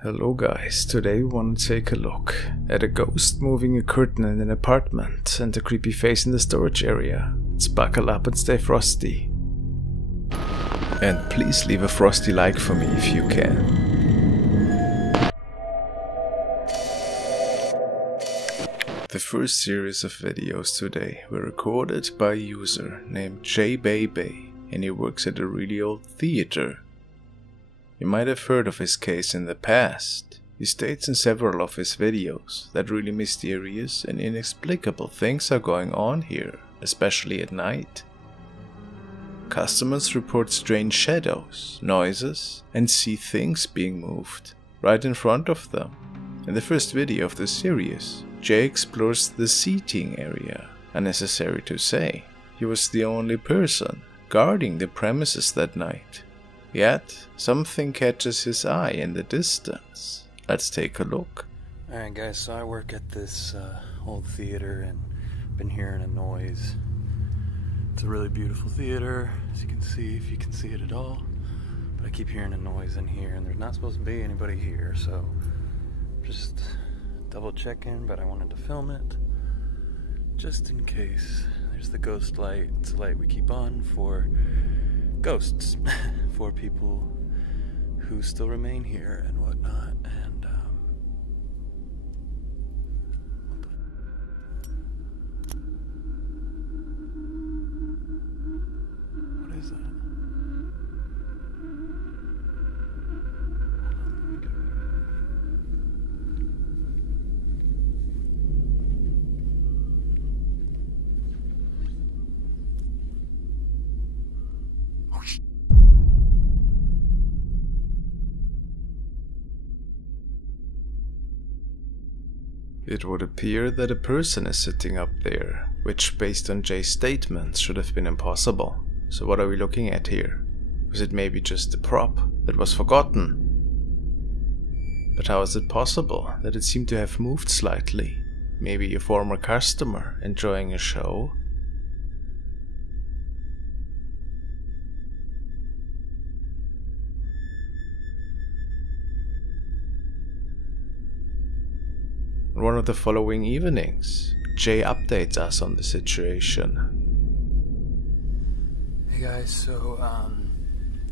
Hello guys, today we want to take a look at a ghost moving a curtain in an apartment and a creepy face in the storage area. Let's buckle up and stay frosty. And please leave a frosty like for me if you can. The first series of videos today were recorded by a user named JBaby, and he works at a really old theater. You might have heard of his case in the past. He states in several of his videos that really mysterious and inexplicable things are going on here, especially at night. Customers report strange shadows, noises, and see things being moved right in front of them. In the first video of this series, Jay explores the seating area. Unnecessary to say, he was the only person guarding the premises that night. Yet, something catches his eye in the distance. Let's take a look. Alright guys, so I work at this old theater and been hearing a noise. It's a really beautiful theater, as you can see, if you can see it at all. But I keep hearing a noise in here and there's not supposed to be anybody here, so just double checking, but I wanted to film it just in case. There's the ghost light. It's a light we keep on for ghosts, for people who still remain here and whatnot. And what is that? It would appear that a person is sitting up there, which based on Jay's statements should have been impossible. So what are we looking at here? Was it maybe just a prop that was forgotten? But how is it possible that it seemed to have moved slightly? Maybe a former customer enjoying a show? On one of the following evenings, Jay updates us on the situation. Hey guys, so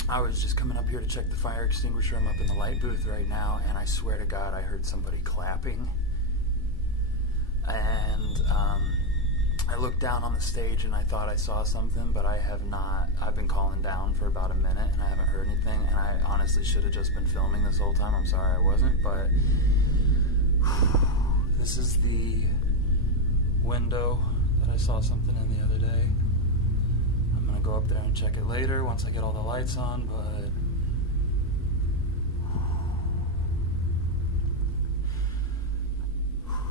I was just coming up here to check the fire extinguisher. I'm up in the light booth right now, and I swear to God I heard somebody clapping. And I looked down on the stage and I thought I saw something, but I have not. I've been calling down for about a minute and I haven't heard anything, and I honestly should have just been filming this whole time. I'm sorry I wasn't, but this is the window that I saw something in the other day. I'm gonna go up there and check it later once I get all the lights on, but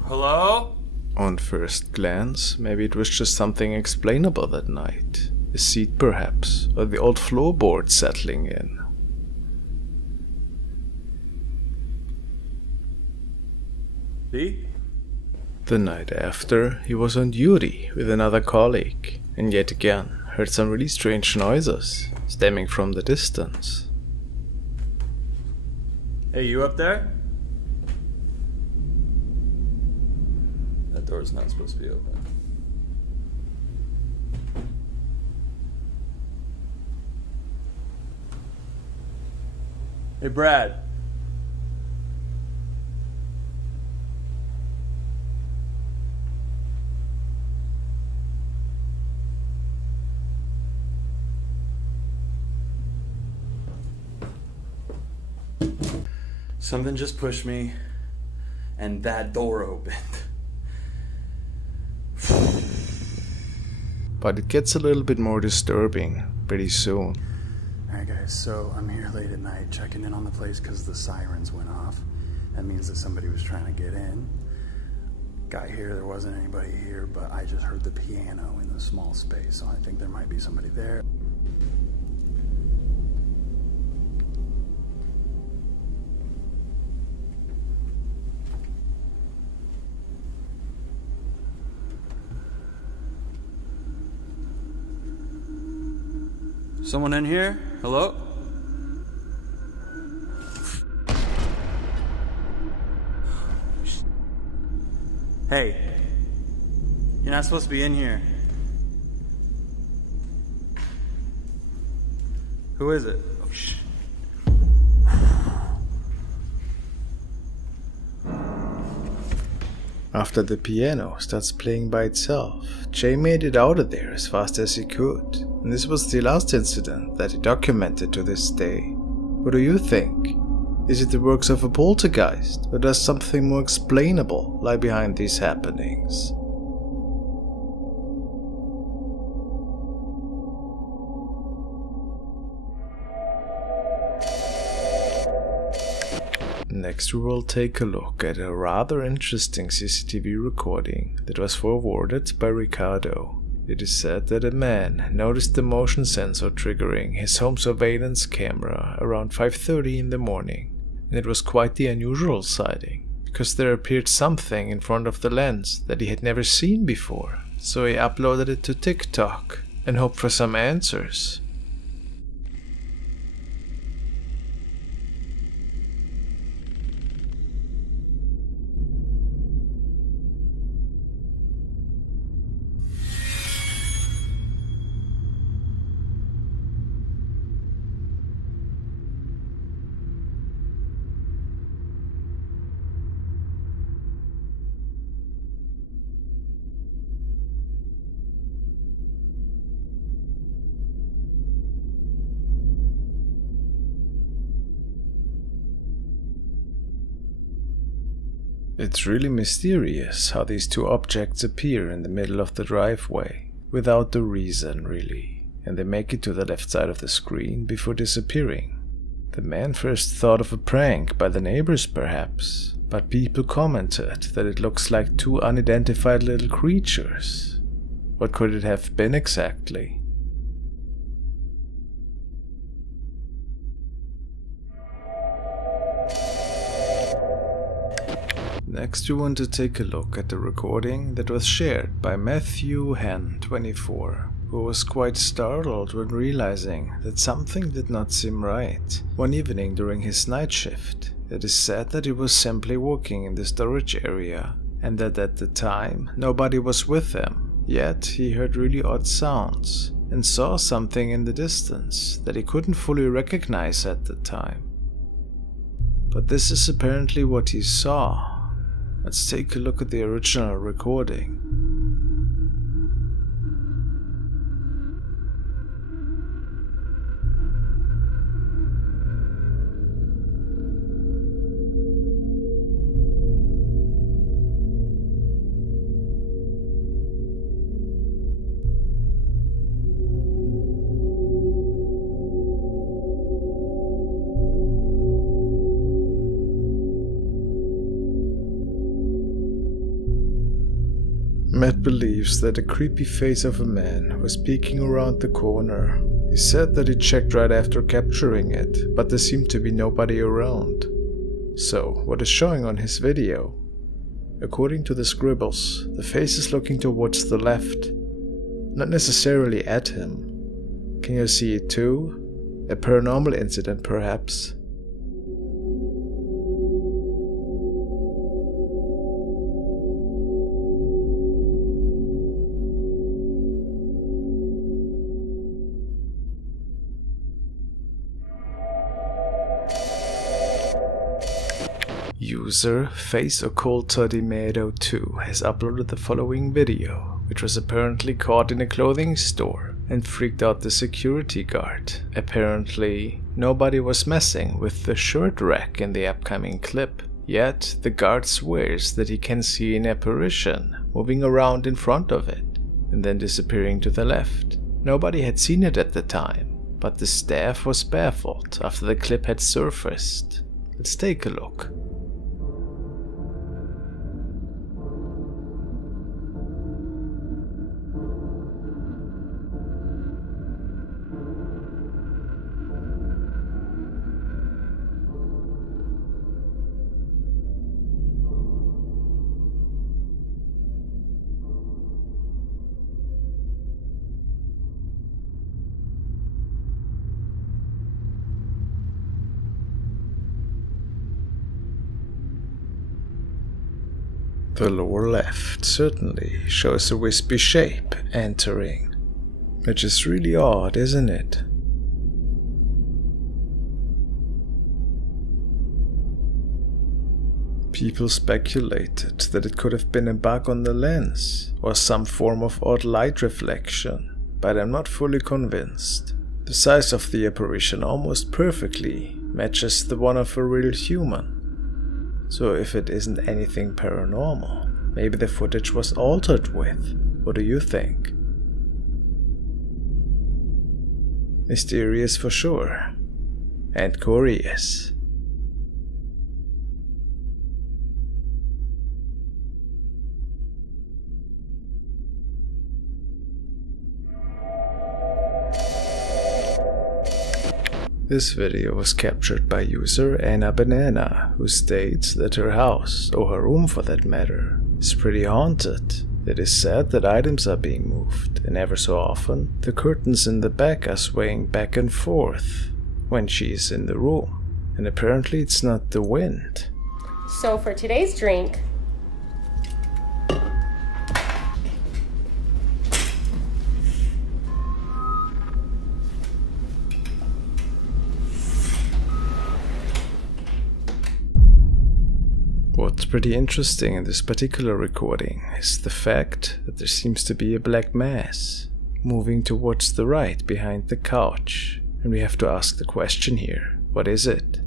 hello? On first glance, maybe it was just something explainable that night. A seat perhaps, or the old floorboard settling in. See? The night after, he was on duty with another colleague, and yet again heard some really strange noises, stemming from the distance. Hey, you up there? That door's not supposed to be open. Hey, Brad. Something just pushed me, and that door opened. But it gets a little bit more disturbing pretty soon. Alright guys, so I'm here late at night checking in on the place because the sirens went off. That means that somebody was trying to get in. Got here, there wasn't anybody here, but I just heard the piano in the small space, so I think there might be somebody there. Someone in here? Hello? Hey, you're not supposed to be in here. Who is it? Oh, shh. After the piano starts playing by itself, Jay made it out of there as fast as he could, and this was the last incident that he documented to this day. What do you think? Is it the works of a poltergeist, or does something more explainable lie behind these happenings? Next we will take a look at a rather interesting CCTV recording that was forwarded by Ricardo. It is said that a man noticed the motion sensor triggering his home surveillance camera around 5:30 in the morning, and it was quite the unusual sighting, because there appeared something in front of the lens that he had never seen before, so he uploaded it to TikTok and hoped for some answers. It's really mysterious how these two objects appear in the middle of the driveway, without a reason really, and they make it to the left side of the screen before disappearing. The man first thought of a prank by the neighbors perhaps, but people commented that it looks like two unidentified little creatures. What could it have been exactly? Next we want to take a look at the recording that was shared by Matthew Hen 24, who was quite startled when realizing that something did not seem right one evening during his night shift. It is said that he was simply walking in the storage area and that at the time nobody was with him, yet he heard really odd sounds and saw something in the distance that he couldn't fully recognize at the time. But this is apparently what he saw. Let's take a look at the original recording. Matt believes that a creepy face of a man was peeking around the corner. He said that he checked right after capturing it, but there seemed to be nobody around. So, what is showing on his video? According to the scribbles, the face is looking towards the left, not necessarily at him. Can you see it too? A paranormal incident perhaps? User FaceOccultToDimedo2 has uploaded the following video, which was apparently caught in a clothing store and freaked out the security guard. Apparently, nobody was messing with the shirt rack in the upcoming clip, yet the guard swears that he can see an apparition moving around in front of it and then disappearing to the left. Nobody had seen it at the time, but the staff was baffled after the clip had surfaced. Let's take a look. The lower left certainly shows a wispy shape entering, which is really odd, isn't it? People speculated that it could have been a bug on the lens or some form of odd light reflection, but I'm not fully convinced. The size of the apparition almost perfectly matches the one of a real human. So if it isn't anything paranormal, maybe the footage was altered with. What do you think? Mysterious for sure. And curious. This video was captured by user Anna Banana, who states that her house, or her room for that matter, is pretty haunted. It is said that items are being moved, and ever so often, the curtains in the back are swaying back and forth when she is in the room. And apparently it's not the wind. So for today's drink, what's pretty interesting in this particular recording is the fact that there seems to be a black mass moving towards the right behind the couch, and we have to ask the question here, what is it?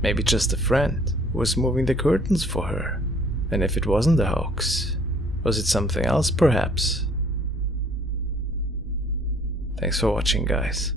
Maybe just a friend who was moving the curtains for her. And if it wasn't a hoax, was it something else perhaps? Thanks for watching, guys.